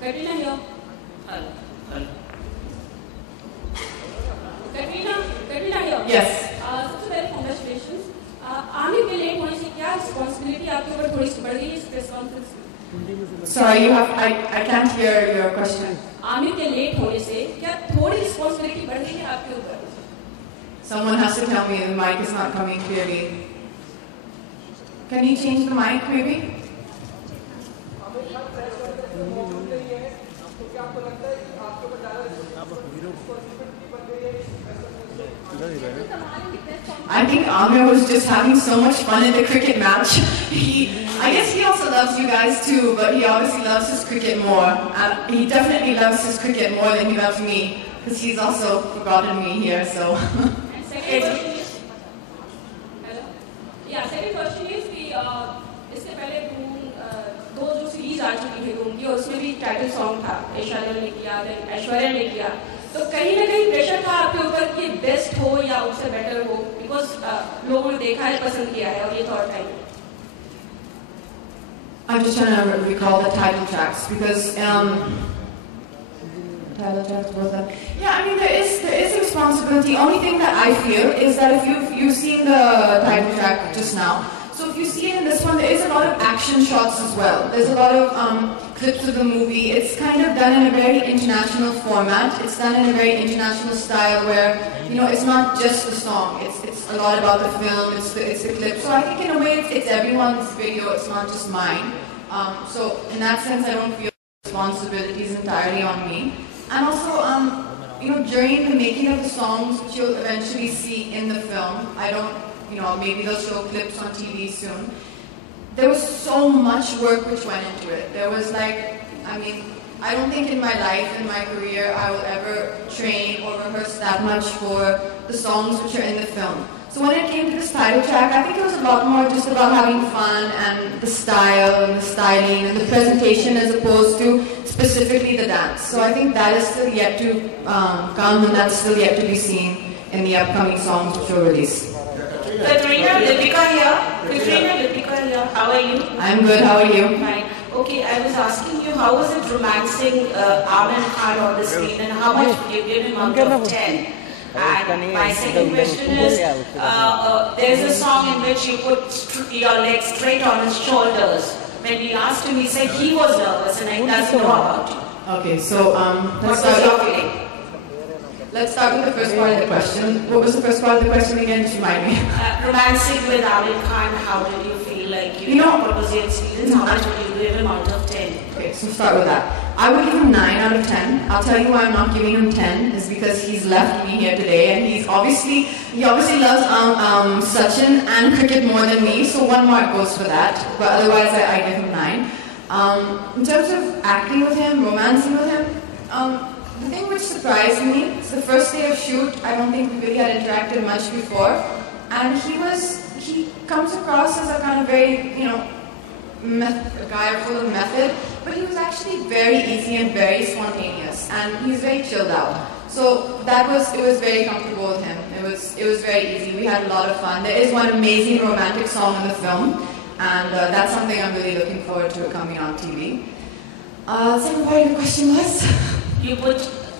Katrina here. Hello. Katrina here. Yes. सबसे पहले congratulations. Aamir के लेट होने से क्या responsibility आपके ऊपर थोड़ी सी बढ़ गई इस press conference में? Sorry, you have. I can't hear your question. Aamir के लेट होने से क्या थोड़ी responsibility बढ़ गई है आपके ऊपर? Someone has to tell me the mic is not coming clearly. Can you change the mic, maybe? I think Aamir was just having so much fun in the cricket match. I guess he also loves you guys too, but he obviously loves his cricket more. And he definitely loves his cricket more than he loves me, because he's also forgotten me here, so. And second question is, hello? Yeah, second question is कि इससे पहले दो जो series आ चुकी थी धूम की और उसमें भी टाइटल सॉन्ग था ऐश्वर्या ने किया तो कहीं ना कहीं प्रेशर था आपके ऊपर कि बेस्ट हो या उससे बेटर हो बिकॉज लोगों ने देखा है पसंद किया है और ये third time I'm just trying to recall the title tracks because title tracks was that. Yeah, I mean there is a responsibility. Only thing that I feel is that if you've seen the title track just now. So if you see it in this one, there is a lot of action shots as well. There's a lot of clips of the movie. It's kind of done in a very international format. It's done in a very international style where, you know, it's not just the song. It's a lot about the film. It's the clip. So I think in a way it's everyone's video. It's not just mine. So in that sense, I don't feel responsibilities entirely on me. And also, you know, during the making of the songs, which you'll eventually see in the film, I don't. You know, maybe they'll show clips on TV soon. There was so much work which went into it. There was like, I mean, I don't think in my life, in my career, I will ever train or rehearse that much for the songs which are in the film. So when it came to this title track, I think it was a lot more just about having fun and the style and the styling and the presentation as opposed to specifically the dance. So I think that is still yet to come and that's still yet to be seen in the upcoming songs which will release. Katrina, Lipika here. How are you? I'm good. How are you? Fine. Okay, I was asking you, how was it romancing Aamir Khan on the screen and how much would you give him out of 10? And my second question is, there's a song in which you put your legs straight on his shoulders. When we asked him, he said he was nervous and he doesn't know about you. Okay, so what was your feeling? Let's start with the first part of the question. What was the first part of the question again? Just remind me. Romancing with Aamir Khan, how did you feel? Like, you know, what was your experience? How much would you give him out of 10? Okay, so start with that. I would give him 9 out of 10. I'll tell you why I'm not giving him 10 is because he's left me here today and he obviously loves Sachin and cricket more than me, so 1 mark goes for that. But otherwise, I give him 9. In terms of acting with him, romancing with him, the thing which surprised me is the first day of shoot, I don't think we really had interacted much before. And he comes across as a kind of very, you know, a guy full of method, but he was actually very easy and very spontaneous. And he's very chilled out. So it was very comfortable with him. It was very easy. We had a lot of fun. There is one amazing romantic song in the film. And that's something I'm really looking forward to coming on TV. Second part of the question was?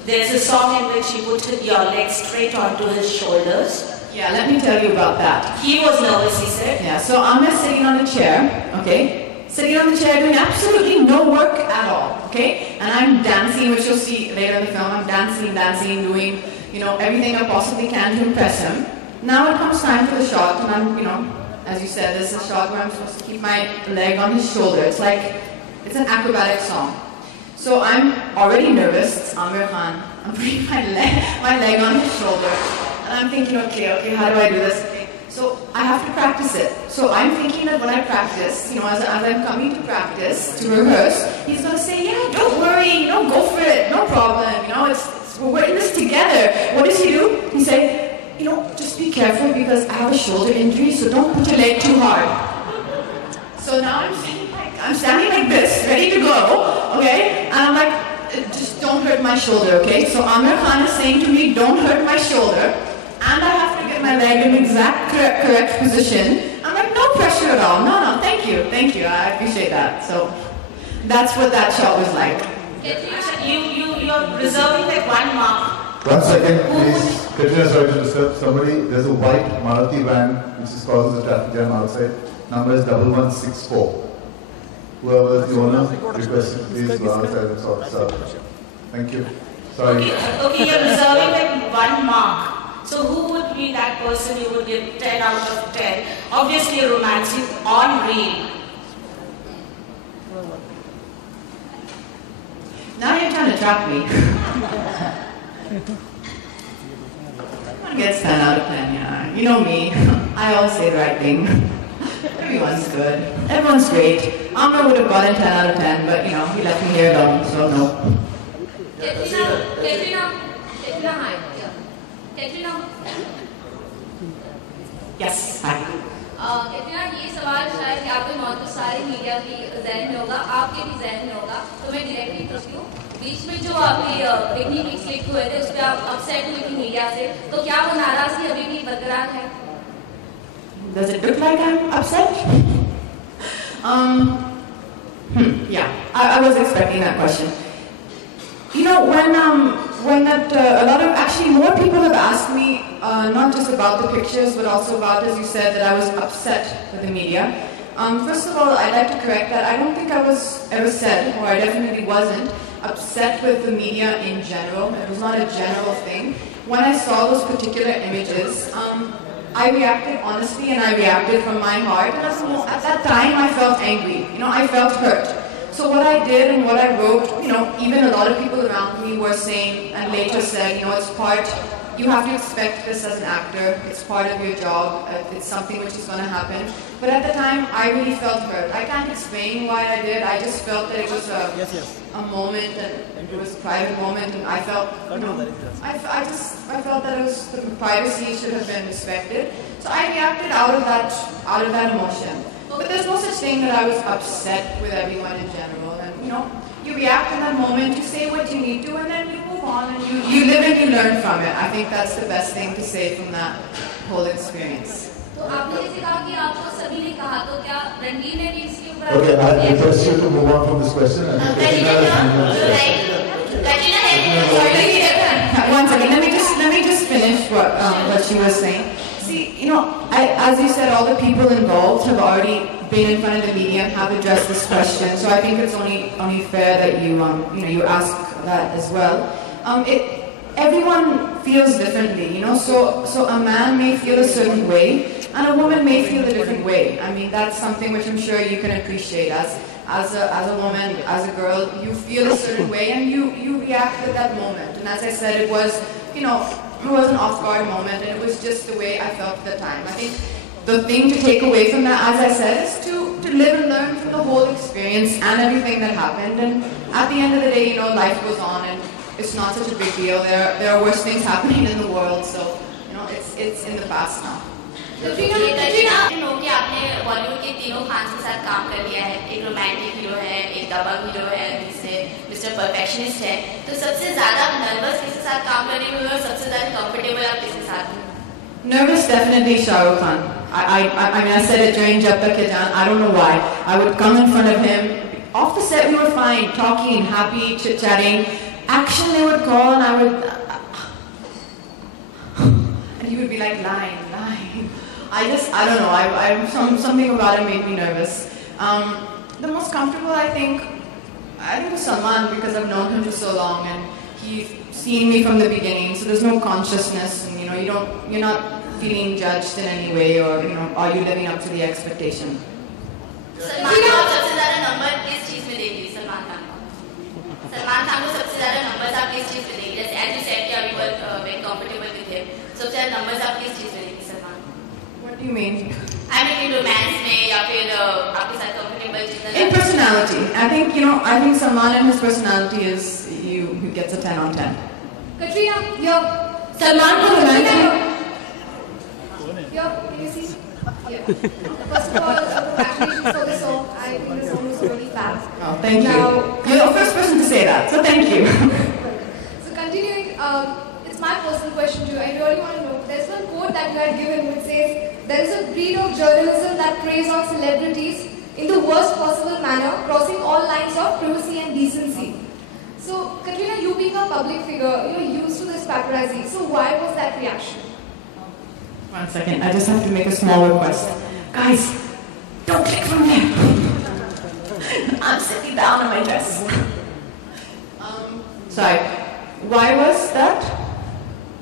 There's a song in which you put your legs straight onto his shoulders. Yeah, let me tell you about that. He was nervous, he said. Yeah, so Aamir sitting on the chair, okay? Sitting on the chair doing absolutely no work at all, okay? And I'm dancing, which you'll see later in the film. I'm dancing, doing, you know, everything I possibly can to impress him. Now it comes time for the shot, and I'm, you know, as you said, this is a shot where I'm supposed to keep my leg on his shoulder. It's like, it's an acrobatic song. So I'm already nervous, it's Aamir Khan. I'm putting my leg on his shoulder. And I'm thinking, okay, how do I do this? Okay. So I have to practice it. So I'm thinking that when I practice, you know, as I'm coming to practice, to rehearse, he's going to say, yeah, don't worry, you know, go for it, no problem. You know, we're in this together. What does he do? He say, you know, just be careful because I have a shoulder injury, so don't put your leg too hard. So now I'm standing like this, ready to go, okay? And I'm like, just don't hurt my shoulder, okay? So Aamir Khan is saying to me, don't hurt my shoulder. And I have to get my leg in the exact correct position. I'm like, no pressure at all. No, thank you, I appreciate that. So that's what that shot was like. You're reserving that 1 mark. 1 second, please. Katrina, sorry to disturb somebody. There's a white Maruti van which is causing a traffic jam outside. Number is 1164. Whoever is the owner, request please go outside and sort this out. Thank you. Sorry. Okay, you're reserving that 1 mark. So who would be that person you would give 10 out of 10? Obviously, you're romancing on reel. Now you're trying to trap me. Everyone gets 10 out of 10, yeah. You know me. I always say the right thing. Everyone's good. Everyone's great. Aamir would have gotten 10 out of 10, but you know, he left me here alone, so no. Katrina, hi. Katrina. Yes, hi. Katrina, ये सवाल शायद यहाँ पे मौजूद सारे media की ज़हन में होगा, आपके भी ज़हन में होगा, तो मैं डायरेक्टली पूछती हूँ, बीच में जो आपके पिकनिक वीक स्लिप हुए थे, उस पर आप अपसेट हुई थी मीडिया से, तो क्या वो नाराज़गी अभी भी बरकरार है? Does it look like I'm upset? Yeah, I was expecting that question. You know, when that, a lot of, actually more people have asked me, not just about the pictures, but also about, as you said, that I was upset with the media. First of all, I'd like to correct that. I don't think I was ever said, or I definitely wasn't, upset with the media in general. It was not a general thing. When I saw those particular images, I reacted honestly and I reacted from my heart. And at that time, I felt angry. You know, I felt hurt. So what I did and what I wrote, you know, even a lot of people around me were saying and later said, you know, it's part, you have to expect this as an actor. It's part of your job. It's something which is going to happen. But at the time, I really felt hurt. I can't explain why I did. I just felt that it was a moment and it was a private moment, and I felt, you know, I felt that it was, the privacy should have been respected. So I reacted out of that emotion. But there's no such thing that I was upset with everyone in general. And you know, you react in that moment, you say what you need to, and then you move on and you live and you learn from it. I think that's the best thing to say from that whole experience. तो आपने जैसे कहा कि आपको सभी ने कहा, तो क्या रणवीर ने भी इसके ऊपर? Okay, I request you to move on from this question. One second, let me just finish what she was saying. See, you know, as you said, all the people involved have already been in front of the media and have addressed this question. So I think it's only fair that you ask that as well. Everyone feels differently, you know. So a man may feel a certain way, and a woman may feel a different way. I mean, that's something which I'm sure you can appreciate. As a woman, as a girl, you feel a certain way, and you react at that moment. And as I said, it was, you know, it was an off-guard moment, and it was just the way I felt at the time. I think the thing to take away from that, as I said, is to live and learn from the whole experience and everything that happened. And at the end of the day, you know, life goes on, and it's not such a big deal. There are worse things happening in the world, so you know, it's in the past now. Katrina, no कि आपने बॉलीवुड के तीनों खान के साथ काम कर लिया है, एक रोमांटिक हीरो है, एक दबंग हीरो है, जिससे मिस्टर परफेक्शनिस्ट है, तो सबसे ज़्यादा नर्वस किसके साथ काम करने में हुए और सबसे ज़्यादा कंफर्टेबल आप किसके साथ हैं? Nervous, definitely Shah Rukh Khan. I mean, I said it during Jab Tak Hai Jaan. I don't know why. I would come in front of him. Off the set, we were fine, talking, happy, chit-chatting. Action, they would call, and I would, and he would be like, lying. I don't know. Something about it made me nervous. The most comfortable, I think was Salman, because I've known him for so long, and he's seen me from the beginning. So there's no consciousness, and you know, you're not feeling judged in any way, or you know, are you living up to the expectation? Salman को सबसे ज़्यादा number किस चीज़ में देंगे? सलमान खान को सबसे ज़्यादा number आप किस चीज़ में देंगे? जैसे as you said कि आप were very comfortable with him. सबसे ज़्यादा नंबर आप किस चीज़ में देंगे Salman? What do you mean? I mean in romance में या फिर आपके साथ comfortable जितना? In personality, I think Salman and his personality is he gets a 10 on 10. Katrina, Salman को romantic. Can you see? Yeah. First of all, congratulations for the song. I think the song is really fab. Oh, thank you. You're the first person to say that, so thank you. So continuing, it's my personal question to you. I really want to know. There's one quote that you had given which says, "There is a breed of journalism that preys on celebrities in the worst possible manner, crossing all lines of privacy and decency." So, Katrina, you being a public figure, you're used to this paparazzi. So, why was that reaction? 1 second, I just have to make a small request. Guys, don't click from there. I'm sitting down on my dress. Sorry, why was that?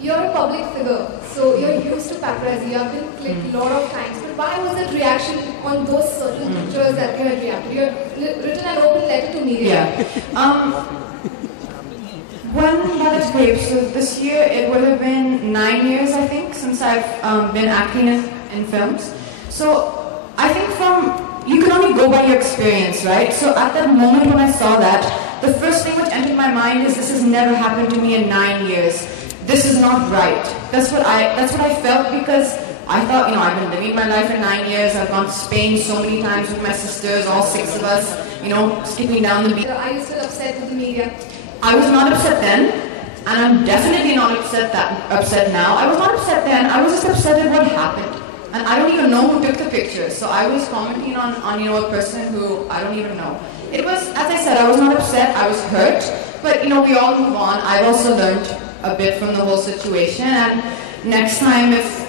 You're a public figure, so you're used to paparazzi. You have been clicked a lot of times. But why was that reaction on those certain pictures that you had reacted? You had written an open letter to media. That's great. So this year it would have been 9 years, I think, since I've been acting in films. So I think you can only go by your experience, right? So at that moment when I saw that, the first thing which entered my mind is this has never happened to me in 9 years. This is not right. That's what I felt, because I thought, I've been living my life in 9 years. I've gone to Spain so many times with my sisters, all 6 of us, skipping down the beach. Are you still upset with the media? I was not upset then, and I'm definitely not upset now. I was not upset then. I was just upset at what happened. And I don't even know who took the picture. So I was commenting on a person who I don't even know. It was, as I said, I was not upset. I was hurt. But, we all move on. I've also learned a bit from the whole situation. And next time, if,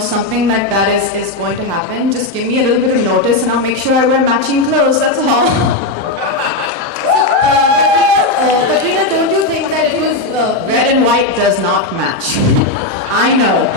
something like that is going to happen, just give me a little bit of notice and I'll make sure I wear matching clothes. That's all. Katrina, don't you think that it was... Red and white does not match. I know.